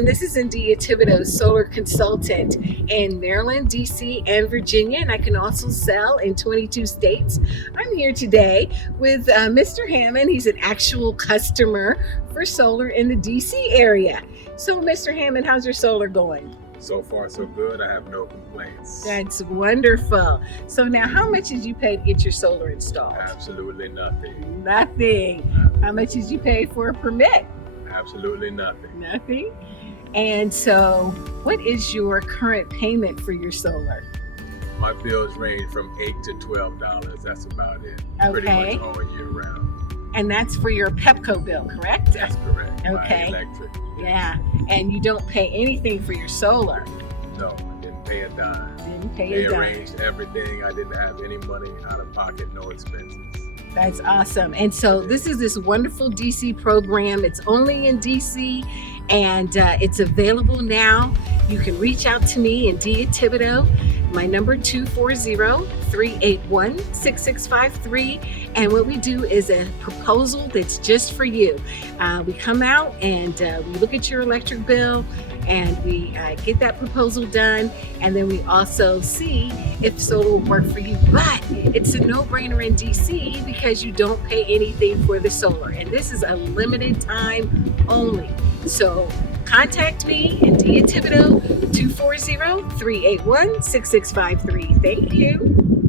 and this is India Thibodeau, solar consultant in Maryland, DC, and Virginia, and I can also sell in 22 states. I'm here today with Mr. Hammond. He's an actual customer for solar in the DC area. So, Mr. Hammond, how's your solar going? So far, so good. I have no complaints. That's wonderful. So now, how much did you pay to get your solar installed? Absolutely nothing. Nothing. How much did you pay for a permit? Absolutely nothing. Nothing. And so, what is your current payment for your solar? My bills range from $8 to $12. That's about it. Pretty Okay. much all year round. And that's for your Pepco bill, correct? That's correct. Okay. My electric. Yeah. And you don't pay anything for your solar. No, I didn't pay a dime. Didn't pay They a dime. arranged everything. I didn't have any money out of pocket, no expenses. That's awesome. And so this is this wonderful DC program. It's only in DC and it's available now. You can reach out to me, India Thibodeau. My number 240-381-6653. And what we do is a proposal that's just for you. We come out and we look at your electric bill and we get that proposal done. And then we also see if solar will work for you. But it's a no-brainer in DC because you don't pay anything for the solar. And this is a limited time only. So contact me, India Thibodeau, 240-381-6653. Thank you.